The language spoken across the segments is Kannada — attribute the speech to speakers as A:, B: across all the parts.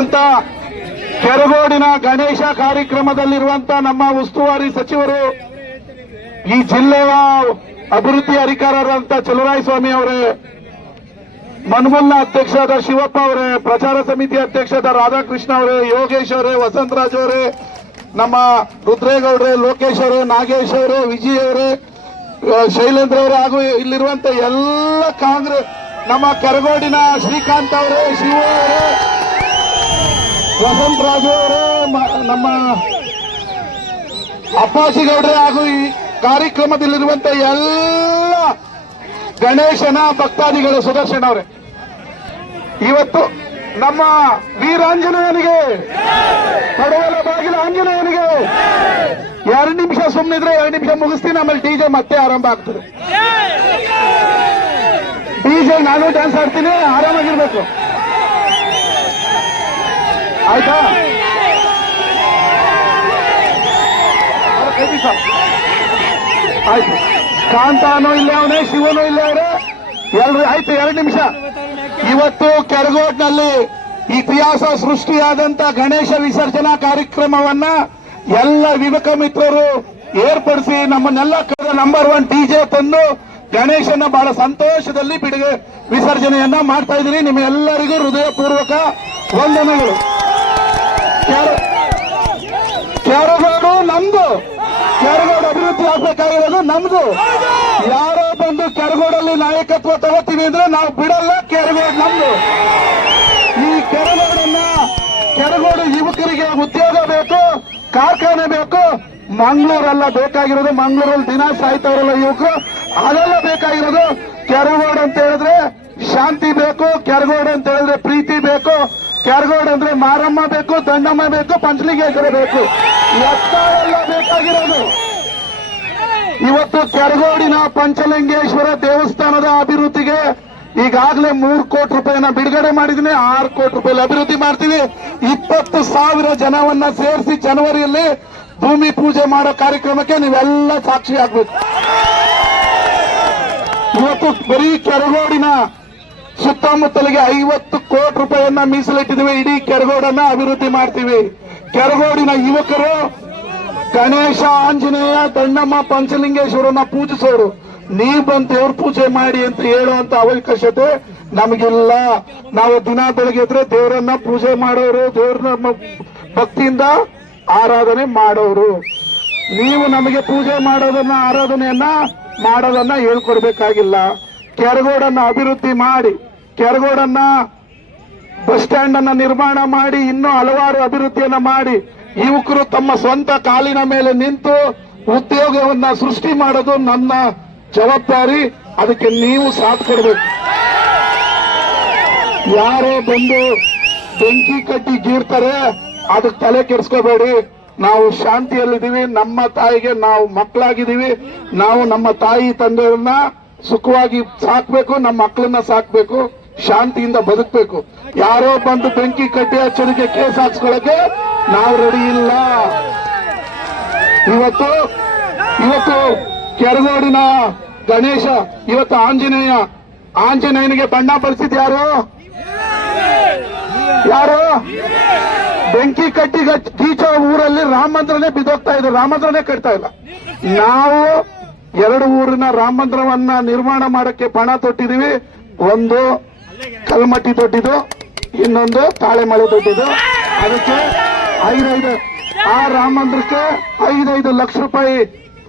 A: ನಡೆದಂತ ಕೆರಗೋಡಿನ ಗಣೇಶ ಕಾರ್ಯಕ್ರಮದಲ್ಲಿರುವಂತ ನಮ್ಮ ಉಸ್ತುವಾರಿ ಸಚಿವರು ಈ ಜಿಲ್ಲೆಯ ಅಭಿವೃದ್ಧಿ ಅಧಿಕಾರರಂತ ಚಲುರಾಯ ಸ್ವಾಮಿ ಅವರೇ, ಮನ್ಮೂಲ್ನ ಅಧ್ಯಕ್ಷರಾದ ಶಿವಪ್ಪ ಅವರೇ, ಪ್ರಚಾರ ಸಮಿತಿ ಅಧ್ಯಕ್ಷರಾದ ರಾಧಾಕೃಷ್ಣ ಅವರೇ, ಯೋಗೇಶ್ ಅವರೇ, ವಸಂತರಾಜ್ ಅವರೇ, ನಮ್ಮ ರುದ್ರೇಗೌಡ್ರೆ, ಲೋಕೇಶ್ ಅವರೇ, ನಾಗೇಶ್ ಅವರೇ ವಿಜಯ್ ಅವರೇ ಶೈಲೇಂದ್ರ ಅವರೇ, ಹಾಗೂ ಇಲ್ಲಿರುವಂತ ಎಲ್ಲ ಕಾಂಗ್ರೆಸ್ ನಮ್ಮ ಕರಗೋಡಿನ ಶ್ರೀಕಾಂತ್ ಅವರೇ, ಶಿವ ಅವರೇ ವಸಂತರಾಜು ಅವರೇ ನಮ್ಮ ಅಪ್ಪಾಜಿ ಗೌಡ್ರೆ ಹಾಗೂ ಈ ಕಾರ್ಯಕ್ರಮದಲ್ಲಿರುವಂತ ಎಲ್ಲ ಗಣೇಶನ ಭಕ್ತಾದಿಗಳು ಸುದರ್ಶನ್ ಅವರೇ. ಇವತ್ತು ನಮ್ಮ ವೀರಾಂಜನೇಯನಿಗೆ, ಪಡವಲ ಬಾಗಿಲ ಆಂಜನೇಯನಿಗೆ ಎರಡು ನಿಮಿಷ ಸುಮ್ಮನಿದ್ರೆ ಎರಡು ನಿಮಿಷ ಮುಗಿಸ್ತೀನಿ, ಆಮೇಲೆ ಡಿಜೆ ಮತ್ತೆ ಆರಂಭ ಆಗ್ತದೆ. ಡಿಜೆ ನಾನು ಡ್ಯಾನ್ಸ್ ಆಡ್ತೀನಿ, ಆರಾಮಾಗಿರ್ಬೇಕು. ಆಯ್ತಾ. ಆಯ್ತು. ಕಾಂತಾನೂ ಇಲ್ಲ ಅವನೇ ಶಿವನೂ ಇಲ್ಲ ಅವರೇ ಎಲ್ರು ಆಯ್ತು ಎರಡು ನಿಮಿಷ. ಇವತ್ತು ಕೆರಗೋಟ್ನಲ್ಲಿ ಇತಿಹಾಸ ಸೃಷ್ಟಿಯಾದಂತ ಗಣೇಶ ವಿಸರ್ಜನಾ ಕಾರ್ಯಕ್ರಮವನ್ನ ಎಲ್ಲ ವಿವೇಕ ಮಿತ್ರರು ಏರ್ಪಡಿಸಿ ನಮ್ಮನ್ನೆಲ್ಲ ನಂಬರ್ ಒನ್ ಡಿಜೆ ತಂದು ಗಣೇಶನ ಬಹಳ ಸಂತೋಷದಲ್ಲಿ ಬಿಡುಗೆ ವಿಸರ್ಜನೆಯನ್ನ ಮಾಡ್ತಾ ಇದ್ದೀನಿ ನಿಮ್ಮೆಲ್ಲರಿಗೂ ಹೃದಯಪೂರ್ವಕ ವಂದನೆಗಳು. ಕೆರಗೋಡು ನಮ್ದು. ಕೆರಗೋಡು ಅಭಿವೃದ್ಧಿ ಆಗ್ಬೇಕಾಗಿರೋದು ನಮ್ದು. ಯಾರೋ ಬಂದು ಕೆರಗೋಡಲ್ಲಿ ನಾಯಕತ್ವ ತಗೋತೀವಿ ಅಂದ್ರೆ ನಾವು ಬಿಡಲ್ಲ ಕೆರಗೋಡು ನಮ್ದು. ಈ ಕೆರಗೋಡನ್ನ ಕೆರಗೋಡು ಯುವಕರಿಗೆ ಉದ್ಯೋಗ ಬೇಕು, ಕಾರ್ಖಾನೆ ಬೇಕು. ಮಂಗಳೂರೆಲ್ಲ ಬೇಕಾಗಿರೋದು, ಮಂಗಳೂರಲ್ಲಿ ದಿನ ಸಾಯ್ತವ್ರಲ್ಲ ಯುವಕರು. ಅದೆಲ್ಲ ಬೇಕಾಗಿರೋದು ಕೆರಗೋಡು ಅಂತ ಹೇಳಿದ್ರೆ ಶಾಂತಿ ಬೇಕು ಕೆರಗೋಡು ಅಂತ ಹೇಳಿದ್ರೆ ಪ್ರೀತಿ ಬೇಕು. ಕೆರಗೋಡು ಅಂದ್ರೆ ಮಾರಮ್ಮ ಬೇಕು ದಂಡಮ್ಮ ಬೇಕು, ಪಂಚಲಿಂಗೇಶ್ವರ ಬೇಕು. ಎಲ್ಲ ಬೇಕಾಗಿರೋದು. ಇವತ್ತು ಕೆರಗೋಡಿನ ಪಂಚಲಿಂಗೇಶ್ವರ ದೇವಸ್ಥಾನದ ಅಭಿವೃದ್ಧಿಗೆ ಈಗಾಗಲೇ ಮೂರು ಕೋಟಿ ರೂಪಾಯಿನ ಬಿಡುಗಡೆ ಮಾಡಿದ್ದೀನಿ, ಆರು ಕೋಟಿ ರೂಪಾಯಿ ಅಭಿವೃದ್ಧಿ ಮಾಡ್ತೀವಿ. ಇಪ್ಪತ್ತು ಸಾವಿರ ಜನವನ್ನ ಸೇರಿಸಿ ಜನವರಿಯಲ್ಲಿ ಭೂಮಿ ಪೂಜೆ ಮಾಡೋ ಕಾರ್ಯಕ್ರಮಕ್ಕೆ ನೀವೆಲ್ಲ ಸಾಕ್ಷಿ ಆಗ್ಬೇಕು. ಇವತ್ತು ಬರೀ ಕೆರಗೋಡಿನ ಸುತ್ತಮುತ್ತಲಿಗೆ ಐವತ್ತು ಕೋಟಿ ರೂಪಾಯಿಯನ್ನ ಮೀಸಲಿಟ್ಟಿದ್ದೀವಿ. ಇಡೀ ಕೆರಗೋಡನ್ನ ಅಭಿವೃದ್ಧಿ ಮಾಡ್ತೀವಿ. ಕೆರಗೋಡಿನ ಯುವಕರು ಗಣೇಶ, ಆಂಜನೇಯ, ದಣ್ಣಮ್ಮ, ಪಂಚಲಿಂಗೇಶ್ವರನ್ನ ಪೂಜಿಸೋರು. ನೀ ಬಂದು ದೇವ್ರ ಪೂಜೆ ಮಾಡಿ ಅಂತ ಹೇಳುವಂತ ಅವಕಾಶತೆ ನಮಗಿಲ್ಲ. ನಾವು ದಿನ ಬೆಳಗ್ಗೆ ಎದ್ರೆ ದೇವರನ್ನ ಪೂಜೆ ಮಾಡೋರು, ದೇವ್ರನ್ನ ಭಕ್ತಿಯಿಂದ ಆರಾಧನೆ ಮಾಡೋರು. ನೀವು ನಮಗೆ ಪೂಜೆ ಮಾಡೋದನ್ನ, ಆರಾಧನೆಯನ್ನ ಮಾಡೋದನ್ನ ಹೇಳ್ಕೊಡ್ಬೇಕಾಗಿಲ್ಲ. ಕೆರಗೋಡನ್ನ ಅಭಿವೃದ್ಧಿ ಮಾಡಿ. ಕೆರಗೋಡನ್ನ ಬಸ್ ಸ್ಟ್ಯಾಂಡ್ ಅನ್ನ ನಿರ್ಮಾಣ ಮಾಡಿ, ಇನ್ನೂ ಹಲವಾರು ಅಭಿವೃದ್ಧಿಯನ್ನ ಮಾಡಿ, ಯುವಕರು ತಮ್ಮ ಸ್ವಂತ ಕಾಲಿನ ಮೇಲೆ ನಿಂತು ಉದ್ಯೋಗವನ್ನ ಸೃಷ್ಟಿ ಮಾಡೋದು ನನ್ನ ಜವಾಬ್ದಾರಿ. ಅದಕ್ಕೆ ನೀವು ಸಾಥ್ ಕೊಡಬೇಕು. ಯಾರೋ ಬಂದು ಬೆಂಕಿ ಕಟ್ಟಿ ಗೀರ್ತಾರೆ, ಅದಕ್ಕೆ ತಲೆ ಕೆಡಿಸ್ಕೋಬೇಡಿ. ನಾವು ಶಾಂತಿಯಲ್ಲಿದ್ದೀವಿ, ನಮ್ಮ ತಾಯಿಗೆ ನಾವು ಮಕ್ಕಳಾಗಿದ್ದೀವಿ. ನಾವು ನಮ್ಮ ತಾಯಿ ತಂದೆಯನ್ನ ಸುಖವಾಗಿ ಸಾಕ್ಬೇಕು, ನಮ್ಮ ಮಕ್ಕಳನ್ನ ಸಾಕ್ಬೇಕು. ಶಾಂತಿಯಿಂದ ಬದುಕಬೇಕು. ಯಾರೋ ಬಂದು ಬೆಂಕಿ ಕಟ್ಟಿ ಹಚ್ಚೋದಕ್ಕೆ ಕೇಸ್ ಹಾಕ್ಸ್ಕೊಳಕ್ಕೆ ನಾವು ರೆಡಿ ಇಲ್ಲ. ಇವತ್ತು ಇವತ್ತು ಕೆರಗೋಡಿನ ಗಣೇಶ, ಇವತ್ತು ಆಂಜನೇಯ. ಆಂಜನೇಯನಿಗೆ ಬಣ್ಣ ಬಳಸಿದ್ ಯಾರು? ಯಾರು? ಬೆಂಕಿ ಕಟ್ಟಿ ಗಚ್- ಊರಲ್ಲಿ ರಾಮ ಮಂದಿರನೇ ಬಿದ್ದೋಗ್ತಾ ಇದ್ರು. ರಾಮ ಮಂದಿರನೇ ಕಟ್ತಾ ಇಲ್ಲ. ನಾವು ಎರಡು ಊರಿನ ರಾಮ ಮಂದಿರವನ್ನ ನಿರ್ಮಾಣ ಮಾಡಕ್ಕೆ ಪಣ ತೊಟ್ಟಿದೀವಿ. ಒಂದು ಕಲ್ಮಟ್ಟಿ ದೊಡ್ಡಿದು, ಇನ್ನೊಂದು ತಾಳೆಮಳೆ ದೊಡ್ಡಿದು. ಅದಕ್ಕೆ ಐದೈದು, ಆ ರಾಮ ಮಂದಿರಕ್ಕೆ ಐದೈದು ಲಕ್ಷ ರೂಪಾಯಿ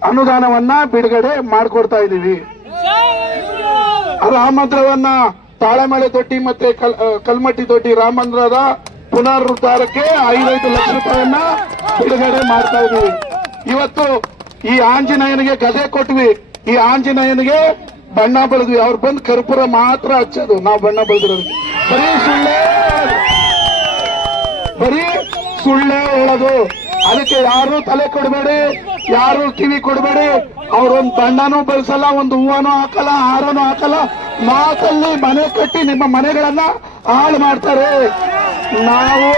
A: ಅನುದಾನವನ್ನ ಬಿಡುಗಡೆ ಮಾಡಿಕೊಡ್ತಾ ಇದ್ದೀವಿ. ರಾಮ ಮಂದಿರವನ್ನ ತಾಳೆಮಳೆ ದೊಡ್ಡಿ ಮತ್ತೆ ಕಲ್- ಕಲ್ಮಟ್ಟಿ ದೊಡ್ಡಿ ರಾಮಂದ್ರದ ಮಂದಿರದ ಪುನರುದ್ಧಾರಕ್ಕೆ ಐದೈದು ಲಕ್ಷ ರೂಪಾಯಿಯನ್ನ ಬಿಡುಗಡೆ ಮಾಡ್ತಾ ಇದೀವಿ ಇವತ್ತು ಈ ಆಂಜನೇಯನಿಗೆ ಗದೆ ಕೊಟ್ವಿ. ಈ ಆಂಜನೇಯನಿಗೆ ಬಣ್ಣ ಬೆಳೆದ್ವಿ. ಅವ್ರು ಬಂದು ಕರ್ಪೂರ ಮಾತ್ರ ಹಚ್ಚೋದು. ನಾವು ಬಣ್ಣ ಬೆಳೆದಿರೋದು. ಬರೀ ಸುಳ್ಳೆ ಬರೀ ಸುಳ್ಳೇ ಹೇಳೋದು. ಅದಕ್ಕೆ ಯಾರು ತಲೆ ಕೊಡಬೇಡಿ, ಯಾರು ಕಿವಿ ಕೊಡಬೇಡಿ. ಅವ್ರೊಂದು ಬಣ್ಣನೂ ಬೆಳೆಸಲ್ಲ, ಒಂದು ಹೂವನೂ ಹಾಕಲ್ಲ, ಹಾರನೂ ಹಾಕಲ್ಲ. ಮಾತಲ್ಲಿ ಮನೆ ಕಟ್ಟಿ ನಿಮ್ಮ ಮನೆಗಳನ್ನ ಹಾಳು ಮಾಡ್ತಾರೆ. ನಾವು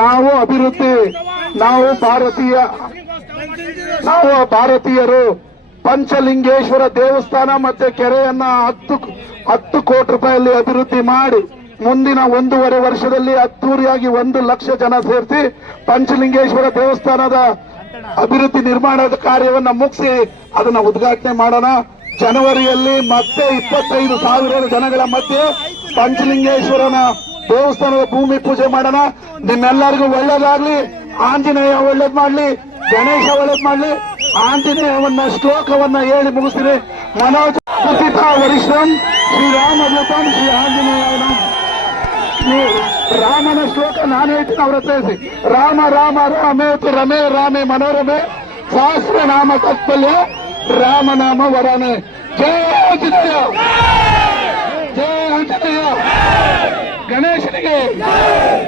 A: ನಾವು ಅಭಿವೃದ್ಧಿ. ನಾವು ಭಾರತೀಯ, ನಾವು ಭಾರತೀಯರು. ಪಂಚಲಿಂಗೇಶ್ವರ ದೇವಸ್ಥಾನ ಮತ್ತೆ ಕೆರೆಯನ್ನ ಹತ್ತು ಹತ್ತು ಕೋಟಿ ರೂಪಾಯಲ್ಲಿ ಅಭಿವೃದ್ಧಿ ಮಾಡಿ ಮುಂದಿನ ಒಂದೂವರೆ ವರ್ಷದಲ್ಲಿ ಅದ್ದೂರಿಯಾಗಿ ಒಂದು ಲಕ್ಷ ಜನ ಸೇರಿಸಿ ಪಂಚಲಿಂಗೇಶ್ವರ ದೇವಸ್ಥಾನದ ಅಭಿವೃದ್ಧಿ ನಿರ್ಮಾಣದ ಕಾರ್ಯವನ್ನ ಮುಗಿಸಿ ಅದನ್ನ ಉದ್ಘಾಟನೆ ಮಾಡೋಣ. ಜನವರಿಯಲ್ಲಿ ಮತ್ತೆ ಇಪ್ಪತ್ತೈದು ಸಾವಿರ ಜನಗಳ ಮಧ್ಯೆ ಪಂಚಲಿಂಗೇಶ್ವರನ ದೇವಸ್ಥಾನದ ಭೂಮಿ ಪೂಜೆ ಮಾಡೋಣ. ನಿಮ್ಮೆಲ್ಲರಿಗೂ ಒಳ್ಳೇದಾಗ್ಲಿ. ಆಂಜನೇಯ ಒಳ್ಳೇದ್ ಮಾಡ್ಲಿ. ಗಣೇಶ ಒಳ್ಳೇದ್ ಮಾಡ್ಲಿ. ಆಂಜನೇಯವನ್ನ ಶ್ಲೋಕವನ್ನ ಹೇಳಿ ಮುಗಿಸ್ತೀನಿ ಮನೋಜ್ ಕುಸಿತ ವರಿಷ್ಠಂ ಶ್ರೀರಾಮ ಜಪಂ ಶ್ರೀ ಆಂಜನೇಯನ. ರಾಮನ ಶ್ಲೋಕ ನಾನು ಹೇಳ್ತೀನಿ ಅವ್ರ ತಿಳಿಸಿ ರಾಮ ರಾಮ ರಾಮೇತು ರಮೇ, ರಾಮೇ, ಮನೋರಮೆ ಸಹಸ್ರ ನಾಮ ತತ್ಪಲ್ಯ, ರಾಮನಾಮ ವರನೆ. ಜಯ ಆಂಜನೇಯ! ಜಯ ಆಂಜನೇಯ! ಗಣೇಶನಿಗೆ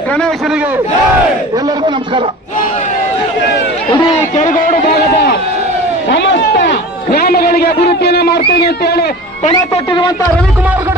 A: ಗಣೇಶನಿಗೆ ಎಲ್ಲರಿಗೂ ನಮಸ್ಕಾರ.
B: ಇಡೀ ಕೆರಗೋಡು ಭಾಗದ ಹೇಳಿ ಪಣ ತೊಟ್ಟಿರುವಂತಹ ರವಿಕುಮಾರ್ ಗೌಡ